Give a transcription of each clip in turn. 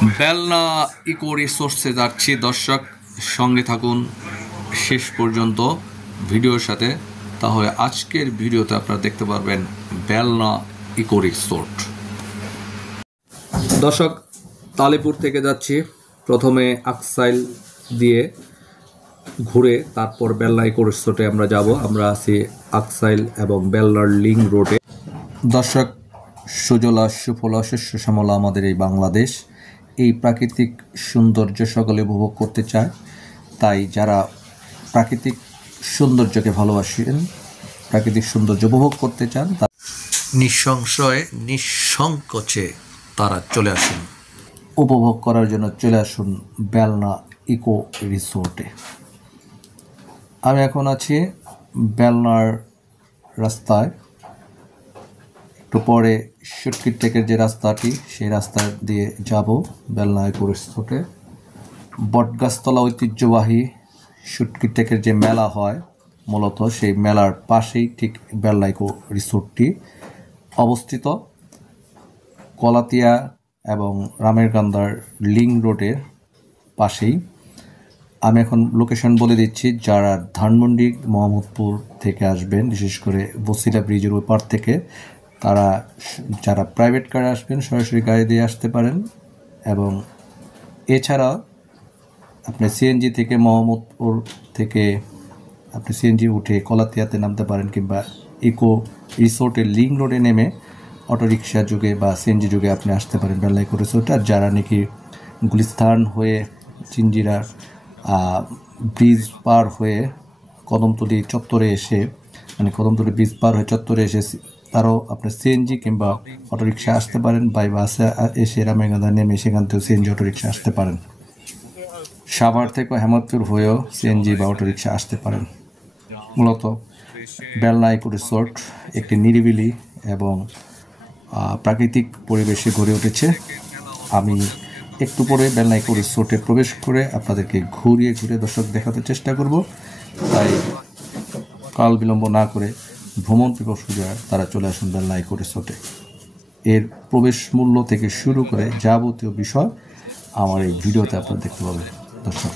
বেলনা eco রিসোর্সে যাচ্ছি দর্শক, সঙ্গে থাকুন শেষ পর্যন্ত ভিডিওর সাথে। তাহলে আজকের ভিডিওতে আপনারা দেখতে পারবেন বেলনা ইকো রিসোর্ট। দর্শক, তালিপুর থেকে যাচ্ছি, প্রথমে আকসাইল দিয়ে ঘুরে তারপর বেলনা ইকো রিসোর্টে আমরা যাব। আমরা আছি আকসাইল এবং বেলনার লিঙ্ক রোডে। দর্শক, সুজলা সুফলা শস্য শ্যামলা আমাদের এই বাংলাদেশ, এই প্রাকৃতিক সৌন্দর্য সকলে উপভোগ করতে চায়। তাই যারা প্রাকৃতিক সৌন্দর্যকে ভালোবাসেন, প্রাকৃতিক সৌন্দর্য উপভোগ করতে চান, নিঃসংশয়ে নিঃসংকোচে তারা চলে আসুন, উপভোগ করার জন্য চলে আসুন বেলনা ইকো রিসোর্টে। আমি এখন আছি বেলনার রাস্তায়, একটু পরে সুটকির টেকের যে রাস্তাটি, সেই রাস্তা দিয়ে যাব বেলনা ইকো রিসোর্টে। বটগাছতলা ঐতিহ্যবাহী সুটকির টেকের যে মেলা হয়, মূলত সেই মেলার পাশেই ঠিক বেলনা ইকো রিসোর্টটি অবস্থিত। কলাতিয়া এবং রামেরকান্দার লিঙ্ক রোডের পাশেই। আমি এখন লোকেশন বলে দিচ্ছি, যারা ধানমন্ডি মোহাম্মদপুর থেকে আসবেন, বিশেষ করে বসিলা ব্রিজের ওই পার থেকে, তারা যারা প্রাইভেট কারে আসবেন সরাসরি গাড়ি দিয়ে আসতে পারেন। এবং এছাড়া আপনি সিএনজি থেকে মোহাম্মদপুর থেকে আপনি সিএনজি উঠে কলাতিয়াতে নামতে পারেন, কিংবা ইকো রিসোর্টের লিঙ্ক রোডে নেমে অটোরিকশা যুগে বা সিএনজি যুগে আপনি আসতে পারেন বেলনা ইকো রিসোর্টে। আর যারা নাকি গুলিস্তান হয়ে চিঞ্জিরার ব্রিজ পার হয়ে কদমতলী চত্বরে এসে, মানে কদমতলী ব্রিজ পার হয়ে চত্বরে এসে তারাও আপনার সিএনজি কিংবা অটোরিকশা আসতে পারেন। বাই বাসে এসে রামেরকান্দা নেমে সেখান থেকেও সিএনজি অটোরিকশা আসতে পারেন। সাভার থেকে হেমাদপুর হয়েও সিএনজি বা অটোরিকশা আসতে পারেন। মূলত বেলনা ইকো রিসোর্ট একটি নিরিবিলি এবং প্রাকৃতিক পরিবেশে গড়ে উঠেছে। আমি একটু পরে বেলনা ইকো রিসোর্টে প্রবেশ করে আপনাদেরকে ঘুরিয়ে ঘুরে দর্শক দেখাতে চেষ্টা করব। তাই কাল বিলম্ব না করে ভ্রমণ পিপাসু যারা, তারা চলে আসুন বেলনা ইকো রিসোর্টে। এর প্রবেশ মূল্য থেকে শুরু করে যাবতীয় বিষয় আমার এই ভিডিওতে আপনারা দেখতে পাবেন দর্শক।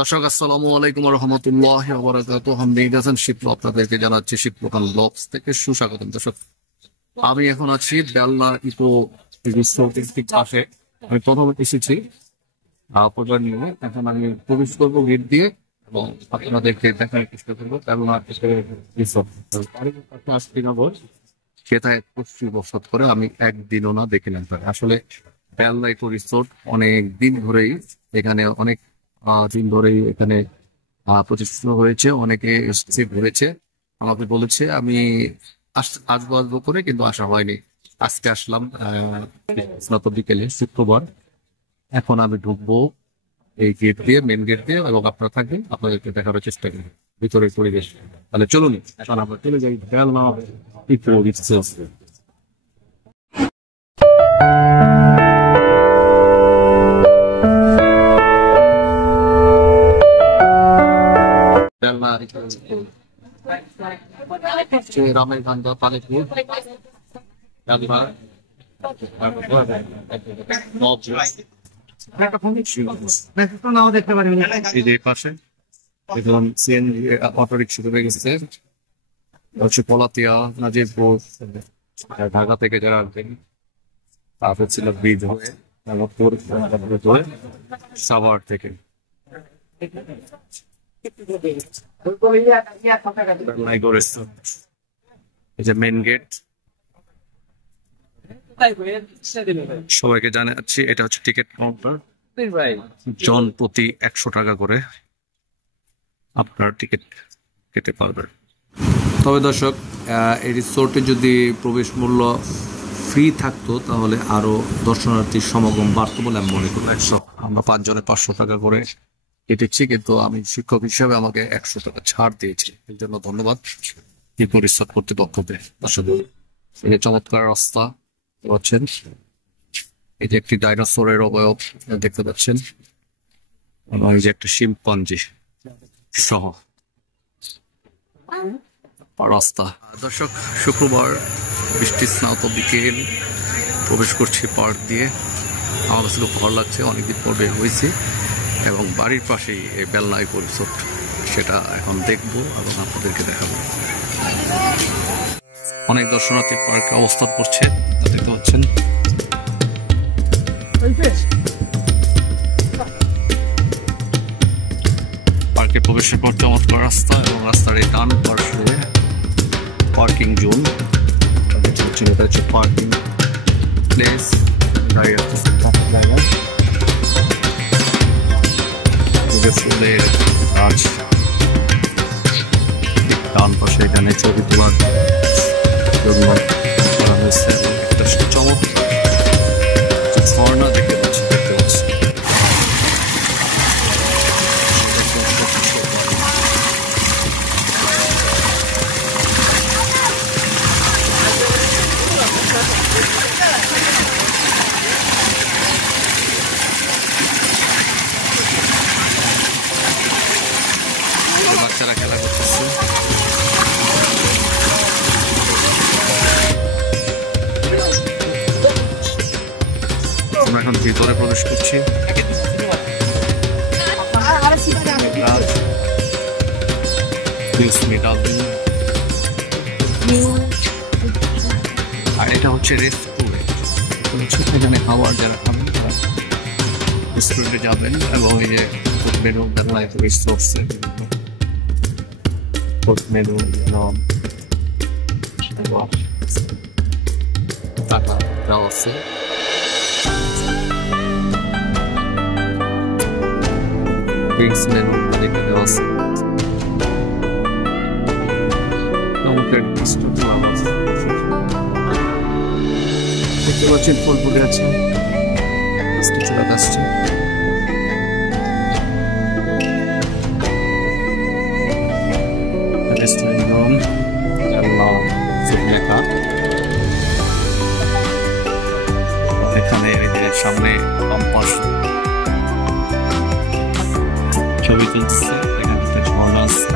দর্শক, আসসালামু আলাইকুম রহমতুল্লাহি ওয়া বারাকাতুহু। আমি দেখেছেন শিপ্র, আপনাদেরকে জানাচ্ছি শিপ্রখান ব্লগস থেকে সুস্বাগতম। দর্শক, আমি এখন আছি বেলনা ইকো রিসোর্টের ঠিক পাশে। আমি প্রথমে এসেছি পরিবার নিয়ে, এখন আমি প্রবেশ করবো গেট দিয়ে এবং আপনাদেরকে দেখার চেষ্টা করবো বেলনা ইকো রিসোর্ট। সেটায় প্রচুর বসত করে আমি একদিনও না দেখিলাম। আসলে বেলনা ইকো রিসোর্ট অনেক দিন ধরেই এখানে, অনেক দিন ধরেই এখানে প্রতিষ্ঠিত হয়েছে। অনেকে এসেছে, ঘুরেছে, আমাকে বলেছে। আমি আসবো আসবো করে কিন্তু আসা হয়নি। আজকে আসলাম স্নাত বিকেলে, শুক্রবার। এখন আমি ঢুকবো এই গেট দিয়ে, মেন গেট দিয়ে, এবং আপনারা থাকবেন, আপনাদেরকে দেখানোর চেষ্টা করি ভিতরের পরিবেশ। তাহলে চলুন এখন আমরা চলে যাই বেলনা ইকো রিসোর্ট। রামেরকান্দা, তালিপুর, পাশে দেখলাম সিএনজি অটো রিক্সা ঢুকে গেছে, হচ্ছে পলাতিয়া নাজিরপুর ঢাকা থেকে যারা আসবেন তারপর ছিল ব্রিজ হয়ে সাভার থেকে এই যে মেন গেট। সবাইকে জানাচ্ছি এটা হচ্ছে টিকিট কাউন্টার, জন প্রতি 100 টাকা করে আপনার টিকিট কেটে পারবেন। তবে দর্শক, এই রিসোর্টে যদি প্রবেশ মূল্য ফ্রি থাকতো তাহলে আরো দর্শনার্থীর সমাগম বাড়তো বলে আমি মনে করি। আমরা 5 জনে 500 টাকা করে কেটেছি, কিন্তু আমি শিক্ষক হিসাবে আমাকে 100 টাকা ছাড় দিয়েছি, এর জন্য ধন্যবাদ ত্রিপুরা রিসোর্ট কর্তৃপক্ষকে। আসলে এই যে চমৎকার রাস্তা পাচ্ছেন, এই যে একটি ডাইনোসরের অবয়ব দেখতে পাচ্ছেন, এবং এই যে একটা শিম্পাঞ্জি সহ রাস্তা। দর্শক, শুক্রবার বৃষ্টি স্নাত বিকেল প্রবেশ করছি পার্ক দিয়ে। আমার কাছে খুব ভালো লাগছে, অনেকদিন পর বের হয়েছি এবং বাড়ির পাশেই এই বেলনাই রিসোর্ট, সেটা এখন দেখবো এবং আপনাদেরকে দেখাবো। অনেক দর্শনার্থী পার্কে অবস্থান করছে, দেখতে পাচ্ছেন। পার্কে প্রবেশের পর চমৎকার রাস্তা এবং রাস্তার এই ডান পাশে পার্কিং জোন, এটা হচ্ছে পার্কিং প্লেস, গাড়ি রাখতেছে জায়গায়। ফুলের গাছ, ডান পাশে এখানে ছবি তোলার জন্য করা হয়েছে। একটা চমৎকার ঝর্ণা দেখতে পাচ্ছি। বাচ্চারা খেলা করতেছে। আমরা এখন ভিতরে প্রবেশ করছি। আর এটা হচ্ছে রেস্টুরেন্ট, এখানে খাবার যারা খাবেন তারা রেস্টুরেন্টে যাবেন এবং এই যে মেনু রিসোর্সে মেনু টাকা দেওয়া আছে। ড্রিঙ্কস মেনু দেখে দেওয়া আছে। দেখতে পাচ্ছেন ফল ফুলে আছে, চলে আসছে। এখানে সামনে ছবি তুলছে, এখানে একটা ঝর্ণা আছে।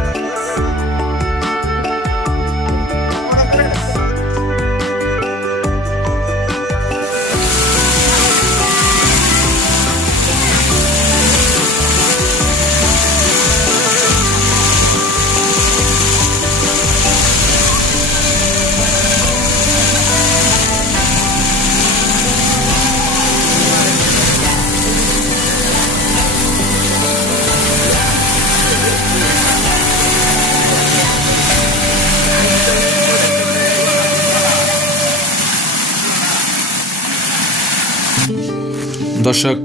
দর্শক,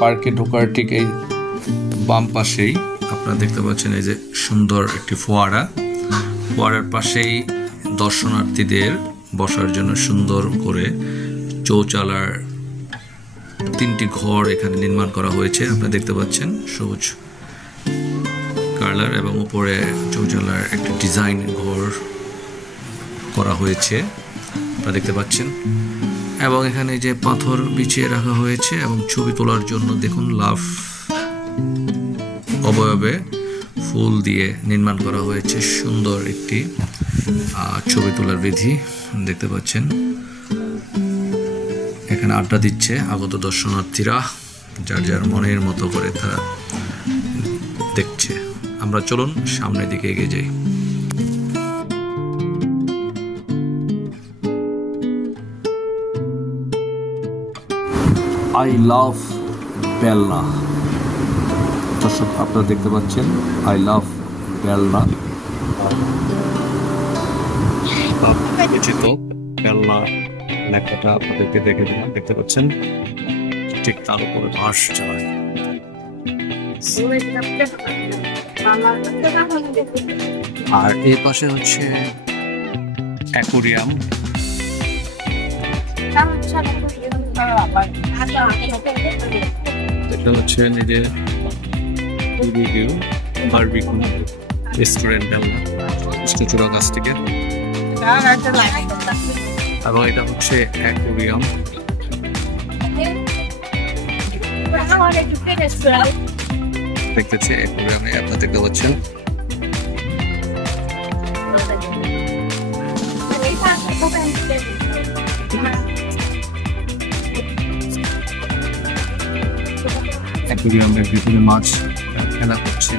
পার্কে ঢোকার ঠিক এই বাম পাশেই আপনারা দেখতে পাচ্ছেন এই যে সুন্দর একটি ফোয়ারা। ফোয়ারার পাশেই দর্শনার্থীদের বসার জন্য সুন্দর করে চৌচালার 3টি ঘর এখানে নির্মাণ করা হয়েছে। আপনারা দেখতে পাচ্ছেন সবুজ কালার এবং উপরে চৌচালার একটি ডিজাইন ঘর করা হয়েছে, আপনারা দেখতে পাচ্ছেন। এবং এখানে যে পাথর বিছিয়ে রাখা হয়েছে এবং ছবি তোলার জন্য দেখুন লাভ অবয়বে ফুল দিয়ে নির্মাণ করা হয়েছে সুন্দর একটি ছবি তোলার বিধি দেখতে পাচ্ছেন। এখানে আড্ডা দিচ্ছে আগত দর্শনার্থীরা, যার যার মনের মতো করে তারা দেখছে। আমরা চলুন সামনের দিকে এগিয়ে যাই। I love Belna. দর্শক আপনারা দেখতে পাচ্ছেন আই লাভ বেলনা, বেলনা লেখাটা আপনাদেরকে দেখে দিলাম, দেখতে পাচ্ছেন ঠিক তার উপরে বাঁশ যায়। আর এই পাশে হচ্ছে অ্যাকোরিয়াম। এটা হচ্ছে নিজের বারবিকিউ রেস্টুরেন্ট কৃষ্ণচূড়া গাছ থেকে, এবং এটা হচ্ছে অ্যাকোরিয়াম। দেখতেছি অ্যাকোরিয়ামে আপনারা দেখতে পাচ্ছেন অ্যাকোরিয়ামের ভিতরে মাছ খেলা করছে।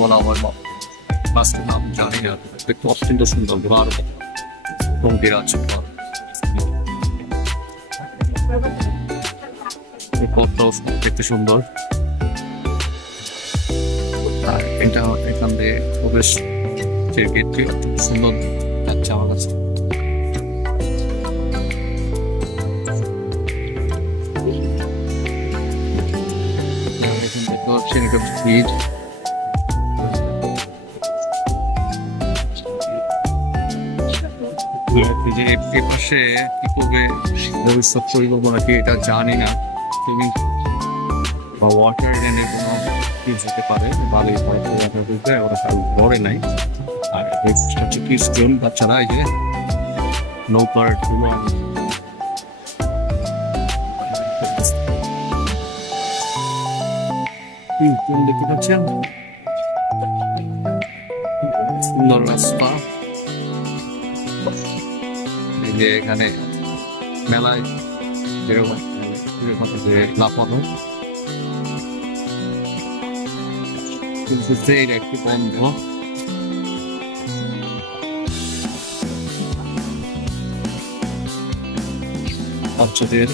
বলা হয় মাছটির নাম জানি না, দেখতে অত্যন্ত সুন্দর, আরো গম্ভীর আছে। দেখতে সুন্দর। আর এটা এখান দিয়ে প্রবেশ যে গেটটি অত্যন্ত সুন্দর লাগছে আমার কাছে। দেখতে পাচ্ছেন এটা ভিড়। এ পাশে কি করবে ভবিষ্যৎ পরিকল্পনা কি এটা জানি না, বা ওয়াটার ল্যান্ডের কোনো কিছু হতে পারে, ভালোই ওয়াটার বলতে ওরা কারো ঘরে নাই। আর হচ্ছে কিডস্টোন, বাচ্চারা এই যে নৌকার দেখতে পাচ্ছেন সুন্দর রাস্তা। এই যে এখানে মেলায় যেরকম যে লাফানো কিন্তু এটা একটু বন্ধ। বাচ্চাদের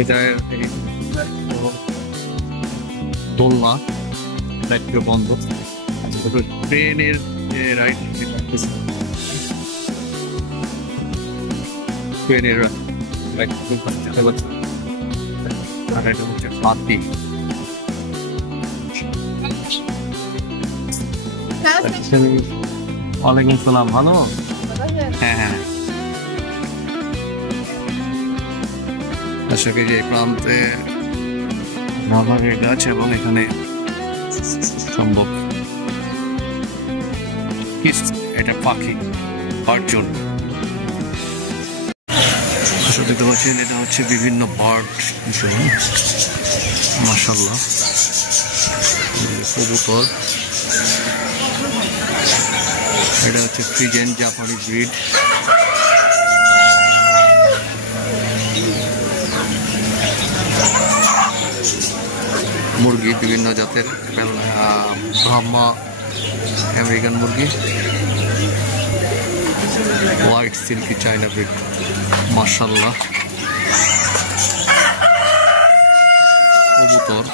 এটা দোলনা একটু বন্ধ। ট্রেনের রাইড ট্রেনের রাইড দেখতে পাচ্ছি। আর এটা হচ্ছে পাতি। ওয়ালাইকুম সালাম, ভালো? হ্যাঁ হ্যাঁ। আশা করি এই প্রান্তে নাভারের গাছ এবং এখানে সম্ভব এটা পাখি বার্ড। দেখতে পাচ্ছেন এটা হচ্ছে বিভিন্ন বার্ড জোন। মাশাআল্লাহ, কবুতর, এটা হচ্ছে ফ্রিজেন জাপানি ব্রিড। মুরগি বিভিন্ন জাতের, ব্রাহ্মা আমেরিকান মুরগি, হোয়াইট সিল্কি চাইনা ব্রিড। মাশাআল্লাহ, কবুতর,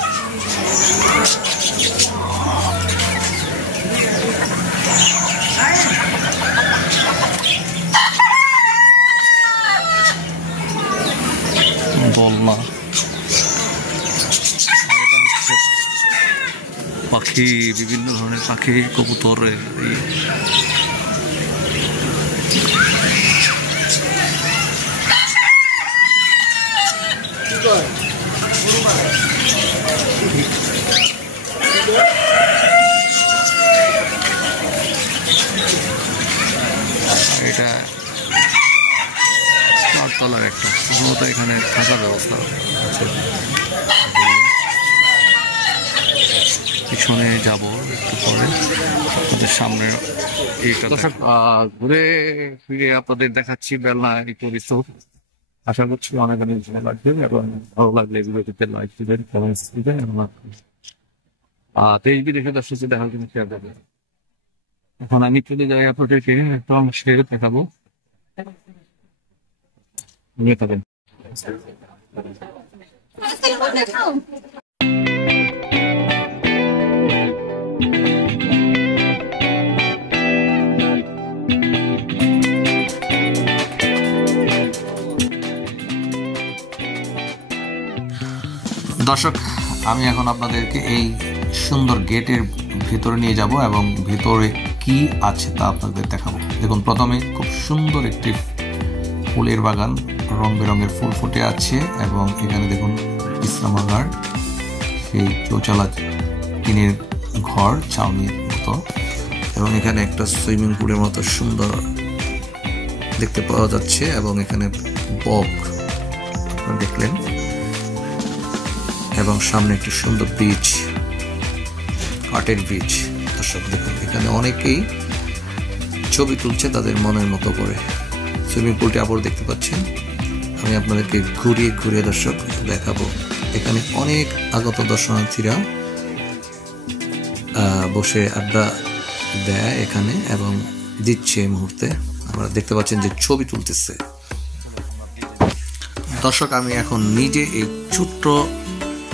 দোলনা, পাখি, বিভিন্ন ধরনের পাখি, কবুতর। এটা চারতলার একটা, সম্ভবত এখানে থাকার ব্যবস্থা আছে। পিছনে যাব একটু পরে, আপনাদের সামনে এইটা ঘুরে ফিরে আপনাদের দেখাচ্ছি বেলনা ইকো রিসোর্ট। আশা করছি অনেক অনেক ভালো লাগবে, এবং ভালো লাগলে ভিডিওটিতে লাইক দিবেন, কমেন্টস দিবেন, এবং দেশ বিদেশের দর্শক দেখার জন্য শেয়ার করবেন। এখন আমি চলে যাই আপনাদেরকে একটু আমি সেরে দেখাবো। দর্শক, আমি এখন আপনাদেরকে এই সুন্দর গেটের ভিতরে নিয়ে যাব এবং ভিতরে কি আছে তা আপনাদের দেখাবো। দেখুন, প্রথমে খুব সুন্দর একটি ফুলের বাগান, রং বেরঙের ফুল ফুটে আছে, এবং এখানে দেখুন বিশ্রামাগার, সেই চৌচালা টিনের ঘর, ছাউনির মতো, এবং এখানে একটা সুইমিং পুলের মতো সুন্দর দেখতে পাওয়া যাচ্ছে, এবং এখানে বক আপনারা দেখলেন, এবং সামনে একটি সুন্দর বিচ, কাঠের বিচ। দর্শক দেখুন, এখানে অনেকেই ছবি তুলছে তাদের মনের মতো করে। সুইমিং পুলটি আবার দেখতে পাচ্ছেন। আমি আপনাদেরকে ঘুরিয়ে ঘুরিয়ে দর্শক দেখাবো। এখানে অনেক আগত দর্শনার্থীরা বসে আড্ডা দেয় এখানে, এবং দিচ্ছে এই মুহূর্তে। আমরা দেখতে পাচ্ছেন যে ছবি তুলতেছে। দর্শক, আমি এখন নিজে এই ছোট্ট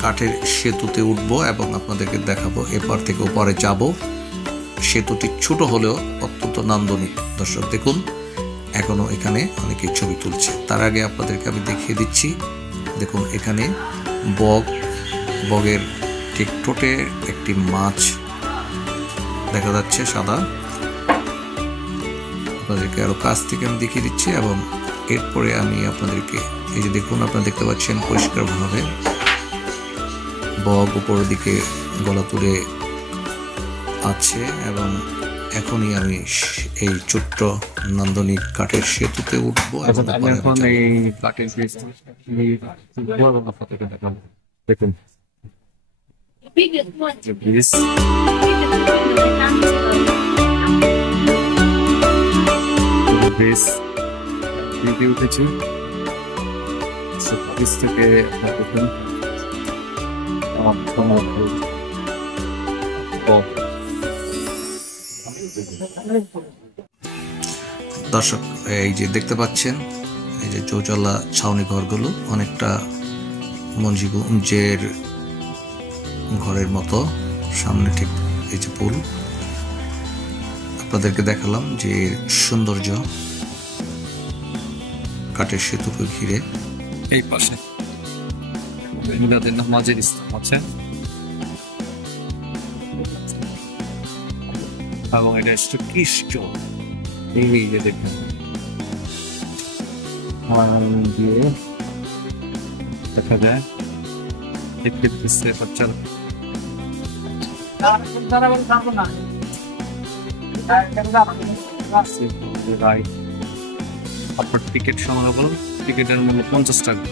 কাঠের সেতুতে উঠবো এবং আপনাদেরকে দেখাবো। এপার থেকে ওপারে যাব। সেতুটি ছোট হলেও অত্যন্ত নান্দনিক। দর্শক দেখুন, এখনো এখানে অনেকে ছবি তুলছে। তার আগে আপনাদেরকে আমি দেখিয়ে দিচ্ছি। দেখুন, এখানে বগের ঠিক ঠোঁটে একটি মাছ দেখা যাচ্ছে সাদা। আপনাদেরকে আরো কাছ থেকে আমি দেখিয়ে দিচ্ছি, এবং এরপরে আমি আপনাদেরকে এই যে দেখুন, আপনারা দেখতে পাচ্ছেন পরিষ্কারভাবে বগ উপরের দিকে গলা তুলে আছে, এবং এখনই আমি এই ছোট্ট নান্দনিক কাঠের সেতুতে উঠবো। এখন এই কাঠের দেখুন, উঠেছে থেকে দর্শক, এই যে দেখতে পাচ্ছেন, এই যে চৌচালা ছাউনি ঘরগুলো অনেকটা মঞ্জিগুঞ্জের ঘরের মতো। সামনে ঠিক এই যে পুল আপনাদেরকে দেখালাম, যে সৌন্দর্য কাঠের সেতুকে ঘিরে। এই পাশে নামাজের স্থান আছে, এবং এটা খ্রিস্ট। এই যে দেখুন, দিয়ে দেখা যায় দেখতে পাচ্ছেন। আপনার টিকিট সংগ্রহ করুন। টিকিটের মূল্য 50 টাকা।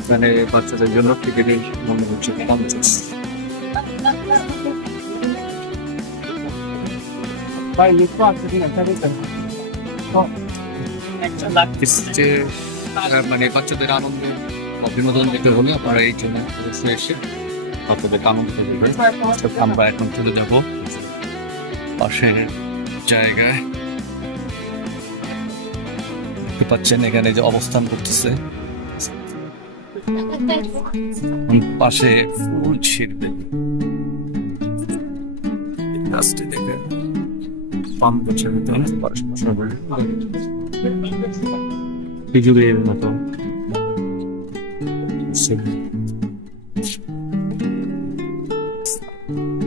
এখানে বাচ্চাদের জন্য টিকিটের মূল্য হচ্ছে 50। মানে বাচ্চাদের আনন্দ বিনোদন দিতে হলে আপনারা এই জন্য অবশ্যই এসে আপনাদের আনন্দ দেবে। আমরা এখন চলে যাব পাশের জায়গায়। দেখতে পাচ্ছেন এখানে যে অবস্থান করতেছে, পাশে ফুল ছিঁড়বে গাছটি দেখে পাম গাছের ভিতরে খেজুরের মতো।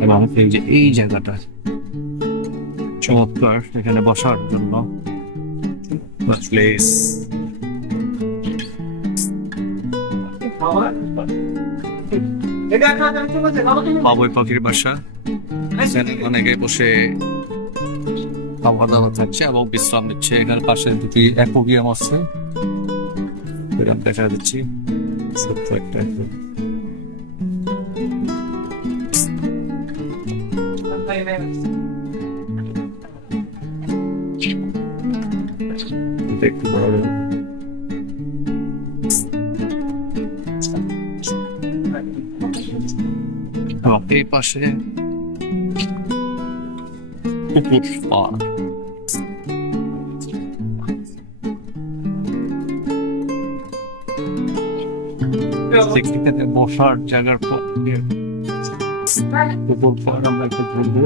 এবং এই যে এই জায়গাটা চমৎকার, এখানে বসার জন্য প্লেস। বাবুই পাখির বাসা, অনেকে বসে খাওয়া দাওয়া থাকছে এবং বিশ্রাম নিচ্ছে। এখানে পাশে দুটি অ্যাকোয়ারিয়াম আছে, দেখা যাচ্ছে ছোট্ট একটা দেখতে পারবেন। এই পাশে পুকুর পাড়, বসার জায়গার পুকুর পাড় আমরা একটা ঘুরবো।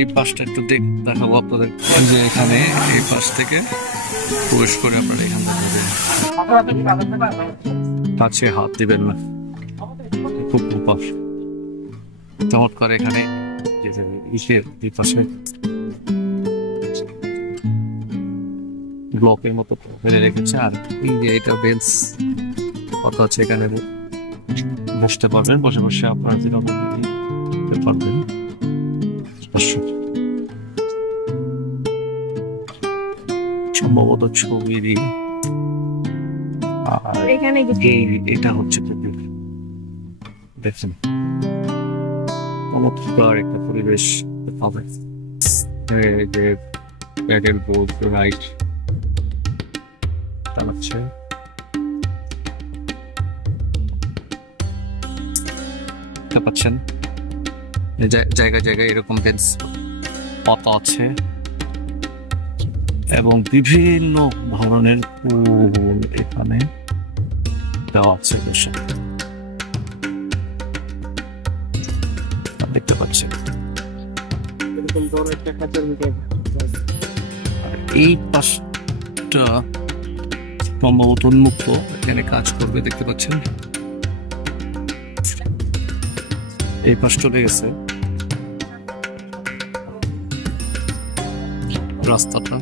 এই পাশটা একটু দেখাবো আপনাদের, যে এখানে এই পাশ থেকে প্রবেশ করে আপনারা এখান থেকে কাছে হাত দিবেন না, খুব উপাস চমৎকার। এখানে এই পাশে ব্লকের মতো ফেলে রেখেছে, আর এই যে এটা বেঞ্চ কত আছে, এখানে বসতে পারবেন, বসে বসে আপনারা পারবেন। সম্ভবত ছবিরই, আর এটা হচ্ছে দেখছেন চমৎকার একটা পরিবেশ পাবেন। যে প্যাডেল বোর্ড রাইড চালাচ্ছে, পাচ্ছেন জায়গায় জায়গায় এরকম বেঞ্চ পাতা আছে এবং বিভিন্ন ধরনের ফুল এখানে দেওয়া আছে, দেখতে পাচ্ছেন। এই পাশটা সম্ভবত উন্মুক্ত, এখানে কাজ করবে, দেখতে পাচ্ছেন। এই পাশ চলে গেছে রাস্তাটা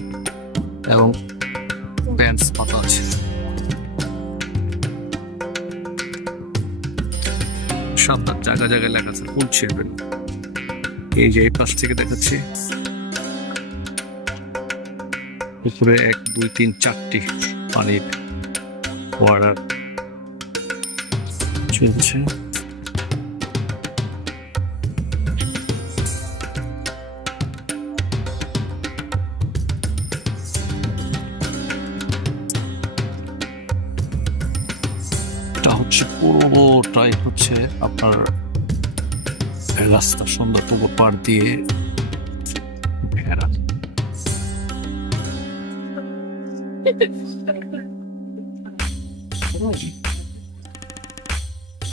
এবং বেঞ্চ পাতা আছে। সব জায়গা জায়গায় লেখা আছে ফুল ছিড়বেন। এই যে এই পাশ থেকে দেখাচ্ছি, উপরে 1 2 3 4টি পানির ফোয়ারা চলছে। পুরোটাই হচ্ছে আপনার রাস্তা, সুন্দর পুকুর পাড় দিয়ে ঘেরা।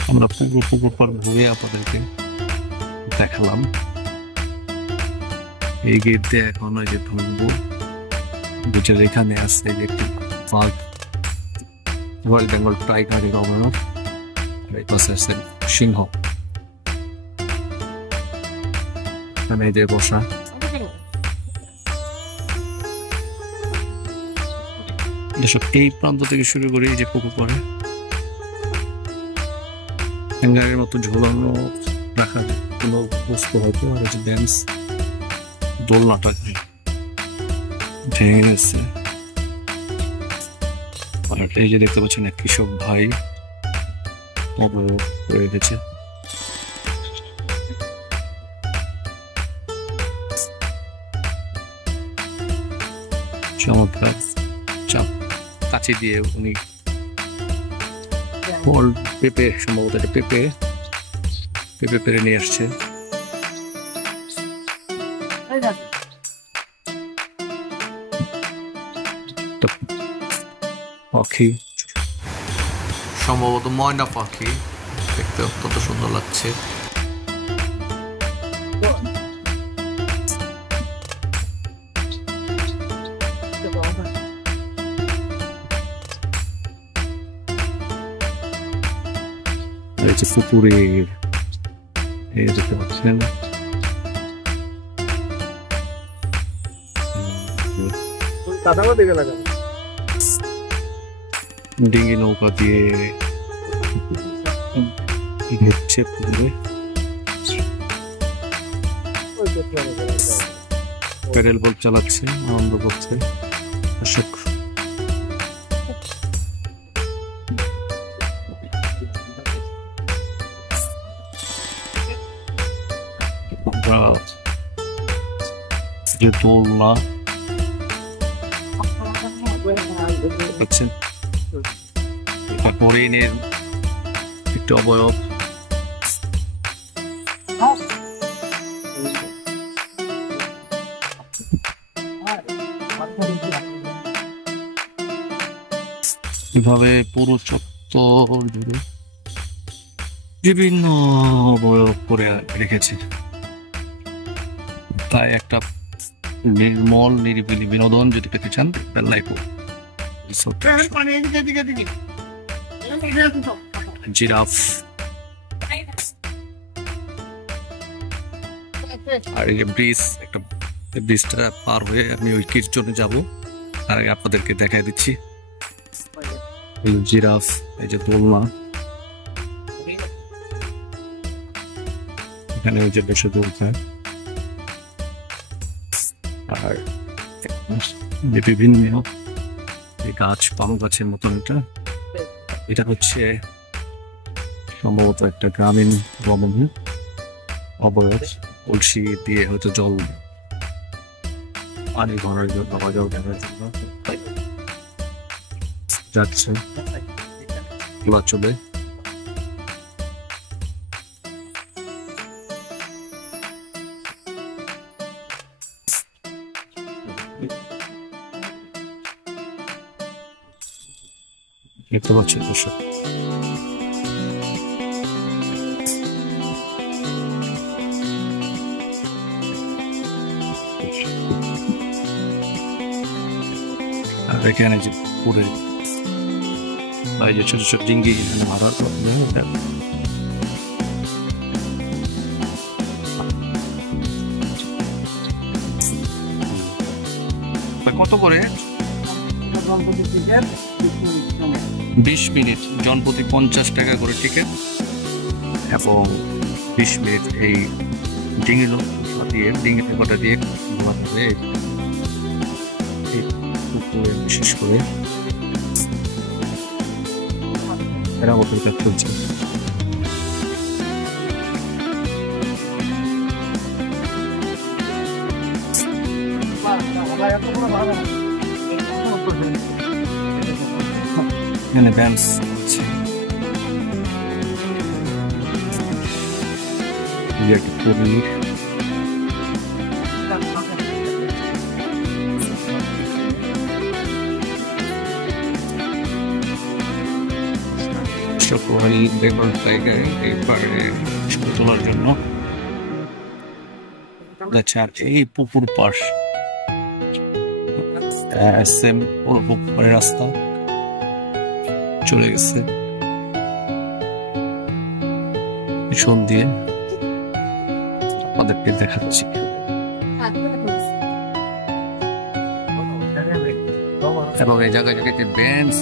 আমরা পুকুর পাড় ঘুরে আপনাদেরকে দেখালাম। এই গেট দিয়ে এখন ওই যে ঢুকবো, যেটা এখানে আছে যে একটি বাঘ, রয়্যাল বেঙ্গল টাইগারের অভয়ারণ্য, এই পাশে আছে সিংহ, এখানে যে বসা। এই প্রান্ত থেকে শুরু করে এই যে পুকুর পাড়ে হ্যাঙ্গারের মতো ঝোলানো রাখার কোনো বস্তু হয়তো, আর হচ্ছে বেঞ্চ, দোলনাটা ভেঙে গেছে। আর এই যে দেখতে পাচ্ছেন এক কৃষক ভাই করে গেছে। চমৎকার কাঁচি দিয়ে উনি ফল পেঁপে, সম্ভবত এটা পেঁপে পেরে নিয়ে আসছে। পাখি, সম্ভবত ময়না পাখি, দেখতে অত্যন্ত সুন্দর লাগছে। পুকুরের এই দেখতে পাচ্ছেন ডিঙ্গি নৌকা দিয়ে ঘুরছে পুকুরে, প্যাডেল বোট চালাচ্ছে, আনন্দ করছে দর্শক। যে দোলনা দেখছেন, এটা হরিণের একটি অবয়ব। এভাবে পুরো চত্বর জুড়ে বিভিন্ন অবয়ব করে রেখেছে, তাই একটা নির্মল নিরিবিলি বিনোদন যদি পেতে চান বেল্লাইপ জিরাফ। আর এই যে ব্রিজ, একটা ব্রিজটা পার হয়ে আমি ওই কীর্তনে যাবো, তার আগে আপনাদেরকে দেখাই দিচ্ছি জিরাফ, এই যে দোলনা, এখানে ওই যে বসে দোলছে, আর বিভিন্ন গাছ, পাম গাছের মতন। এটা হচ্ছে সম্ভবত একটা গ্রামীণ রমণী অবয়ব, কলসি দিয়ে হয়তো জল পানি ভরার জন্য বা জল দেওয়ার জন্য যাচ্ছে খোলা চলে। দেখতে পাচ্ছেন দর্শক, আর এখানে যে পুকুরে এই যে ছোট ছোট ডিঙ্গি এখানে মারা কত করে? 20 মিনিট, জনপ্রতি 50 টাকা করে টিকিট, এবং 20 মিনিট এই ডিঙ্গি নৌকা দিয়ে ঘোরাতে হবে। বিশেষ করে এরা অপেক্ষা করছে। এখানে ড্যান্স হচ্ছে, সকল দেখবার জায়গায় এইবারে তোলার জন্য এই পুকুর পাশ রাস্তা চলে গেছে পিছন দিয়ে, আপনাদেরকে দেখাচ্ছি। এবং এই জায়গায় জায়গায় ব্যান্ড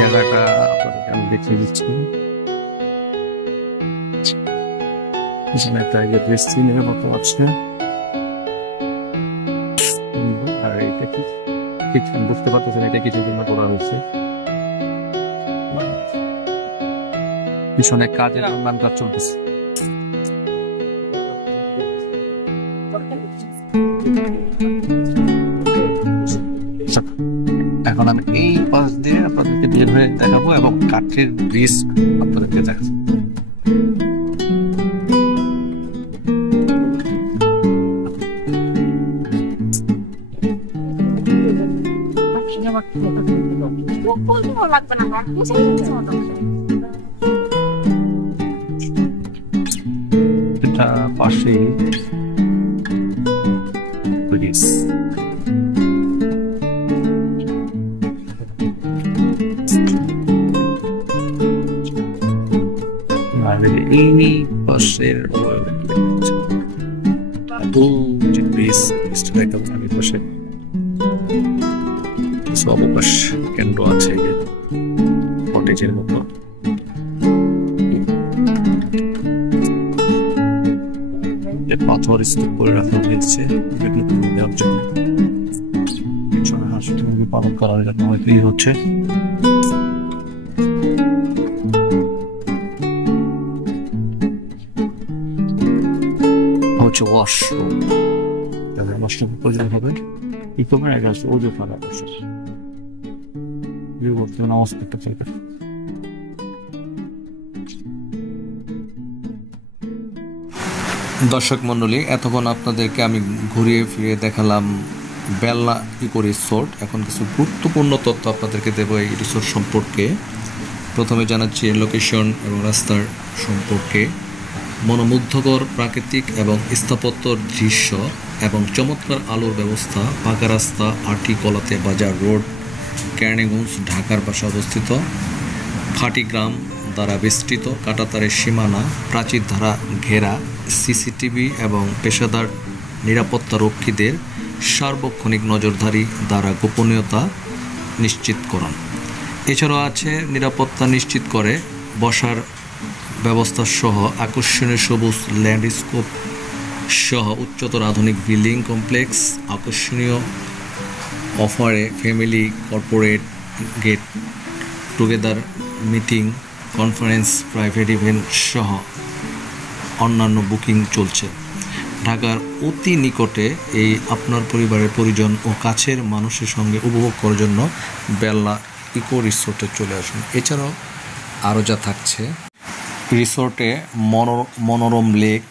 জায়গাটা আপনাদেরকে আমি দেখিয়ে দিচ্ছি। একটা ড্রেসিংয়ের মতো আছে, আর এটা কি ঠিক বুঝতে পারতেছেন এটা কিছু জন্য করা হয়েছে। পিছনে কাজের নির্মাণ কাজ চলতেছে। এখন আমি এই পাশ দিয়ে আপনাদেরকে বের হয়ে দেখাবো এবং কাঠের ব্রিজ আপনাদেরকে দেখাবো। এটা পাশেই পুলিশ। এই পাশের অবকাশ কেন্দ্র আছে কটেজের মতো। পাথর স্তূপ করে রাখা হয়েছে পালন করার জন্য হয়তো হচ্ছে। হচ্ছে ওয়াশরুম, যাদের ওয়াশরুম প্রয়োজন হবে কি করবেন, আগে আসলে ওজু করা বসে নামাজ পড়তে চাইবে। দর্শক মণ্ডলী, এতক্ষণ আপনাদেরকে আমি ঘুরিয়ে ফিরিয়ে দেখালাম বেলনা ইকো রিসোর্ট। এখন কিছু গুরুত্বপূর্ণ তথ্য আপনাদেরকে দেবো এই রিসোর্ট সম্পর্কে। প্রথমে জানাচ্ছি লোকেশন এবং রাস্তার সম্পর্কে। মনোমুগ্ধকর প্রাকৃতিক এবং স্থাপত্যর দৃশ্য এবং চমৎকার আলোর ব্যবস্থা, পাকা রাস্তা, আটিকলাতে বাজার রোড, কেরানীগঞ্জ, ঢাকার পাশে অবস্থিত। খাঁটি গ্রাম দ্বারা বেষ্টিত, কাঁটাতারের সীমানা, প্রাচীর ধারা ঘেরা, সিসিটিভি এবং পেশাদার নিরাপত্তা রক্ষীদের সার্বক্ষণিক নজরদারি দ্বারা গোপনীয়তা নিশ্চিতকরণ। এছাড়াও আছে নিরাপত্তা নিশ্চিত করে বসার ব্যবস্থা সহ আকর্ষণীয় সবুজ ল্যান্ডস্কেপ সহ উচ্চতর আধুনিক বিল্ডিং কমপ্লেক্স, আকর্ষণীয় অফারে family, corporate, get together, meeting, conference, private event সহ অন্যান্য বুকিং চলছে। ঢাকার অতি নিকটে এই আপনার পরিবারের পরিজন ও কাছের মানুষের সঙ্গে উপভোগ করার জন্য বেলনা ইকো রিসোর্টে চলে আসুন। এছাড়াও আরও যা থাকছে রিসোর্টে মনোরম লেক,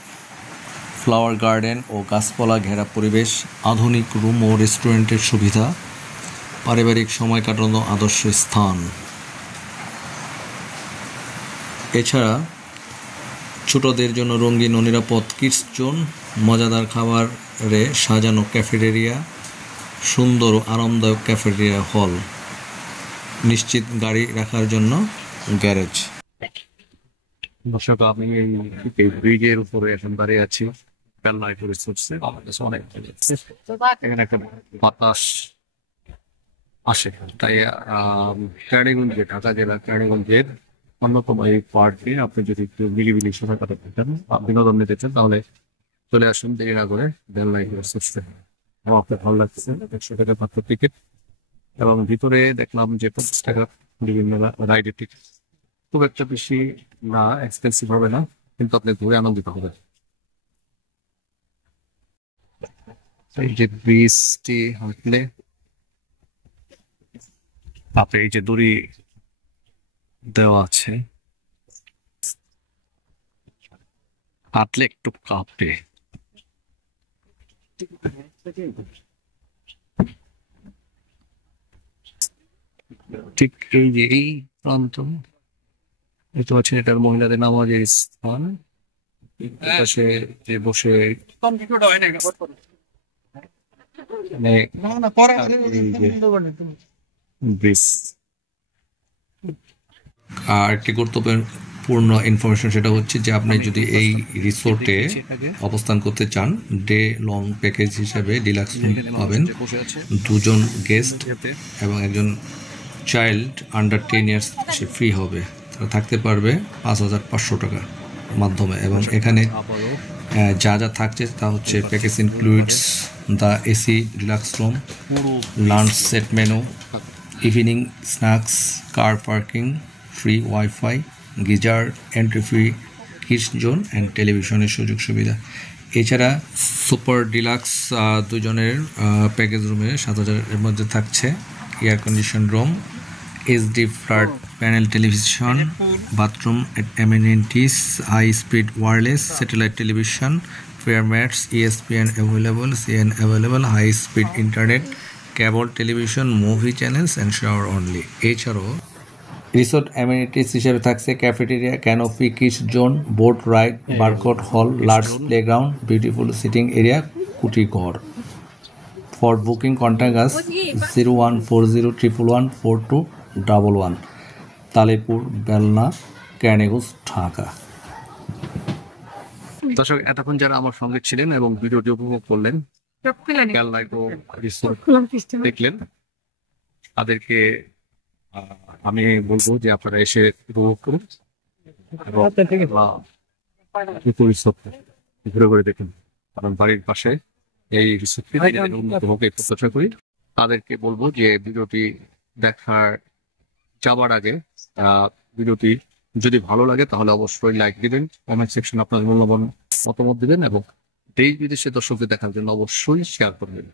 ফ্লাওয়ার গার্ডেন ও গাছপালা ঘেরা পরিবেশ, আধুনিক রুম ও রেস্টুরেন্টের সুবিধা, পারিবারিক সময় কাটানো আদর্শ স্থান। এছাড়া ছোটদের জন্য রঙিন ও নিরাপদ কিডস জোন, মজাদার খাবারে সাজানো ক্যাফেটেরিয়া, সুন্দর ও আরামদায়ক ক্যাফেটেরিয়া হল, নিশ্চিত গাড়ি রাখার জন্য গ্যারেজ। দর্শক, আমি এই ব্রিজের উপরে এখন দাঁড়িয়ে আছি বেলনা ইকো রিসোর্টসে। আমার কাছে অনেক এখানে একটা বাতাস আসে, তাই কেরানীগঞ্জে, ঢাকা জেলা কেরানীগঞ্জের অন্যতম এই পার্কে আপনি যদি একটু মিলিমিলি সময় কাটাতে চান বা বিনোদন নিতে চান তাহলে চলে আসুন দেরি না করে বেলনা ইকো রিসোর্টসে। আমার আপনার ভালো লাগছে, 100 টাকা মাত্র টিকিট, এবং ভিতরে দেখলাম যে 25 টাকা বিভিন্ন রাইডের টিকিট। খুব একটা বেশি না, এক্সপেন্সিভ হবে না, কিন্তু আপনি ঘুরে আনন্দিত হবেন। এই যে ব্রিজটি হাঁটলে তারপরে এই যে দড়ি দেওয়া আছে, হাঁটলে একটু কাঁপবে। ঠিক এই যে এই প্রান্ত দেখতে পাচ্ছেন, এটার মহিলাদের নামাজের স্থান। পাশে যে বসে ব্রিজ। আর একটি গুরুত্বপূর্ণ ইনফরমেশন সেটা হচ্ছে যে আপনি যদি এই রিসোর্টে অবস্থান করতে চান, ডে লং প্যাকেজ হিসাবে ডিলাক্স রুম পাবেন, 2 জন গেস্ট এবং একজন চাইল্ড আন্ডার 10 ইয়ার্স সে ফ্রি হবে, তারা থাকতে পারবে 5500 টাকার মাধ্যমে। এবং এখানে যা যা থাকছে তা হচ্ছে package includes the AC deluxe room, lunch set menu, evening snacks, car parking, free wifi, geyser, entry free kids zone and টেলিভিশনের সুযোগ সুবিধা। এছাড়া সুপার ডিলাক্স 2 জনের প্যাকেজ রুমে 7000-এর মধ্যে থাকছে air condition room, HD flat panel television, bathroom amenities, high speed wireless satellite television, fair mats, ESPN available, CN available, high speed internet, cable television, movie channels and shower only. এছাড়াও resort amenities হিসেবে থাকছে cafeteria, canopy, kids zone, boat ride, barcode hall, large playground, beautiful sitting area, কুটি ঘর। For booking contact us 0140114211, Talipur, Belna, Kaniganj, Dhaka. দর্শক, এতক্ষণ যারা আমার সঙ্গে ছিলেন এবং ভিডিওটি উপভোগ করলেন, দেখলেন, তাদেরকে আমি বলবো যে আপনারা এসে উপভোগ করুন ঘুরে ঘুরে দেখুন, কারণ বাড়ির পাশে এই রিসোর্টটি উন্নত হোক এই প্রত্যাশা করি। তাদেরকে বলবো যে ভিডিওটি যাবার আগে ভিডিওটি যদি ভালো লাগে তাহলে অবশ্যই লাইক দিবেন, কমেন্ট সেকশন আপনার মূল্যবান মতামত দিবেন এবং দেশ বিদেশের দর্শকদের দেখার জন্য অবশ্যই শেয়ার করবেন।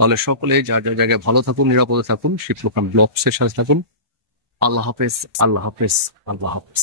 তাহলে সকলে যার যার জায়গায় ভালো থাকুন, নিরাপদে থাকুন, শিবলোকান ব্লগসের সাথে থাকুন। আল্লাহ হাফেজ, আল্লাহ হাফেজ, আল্লাহ হাফেজ।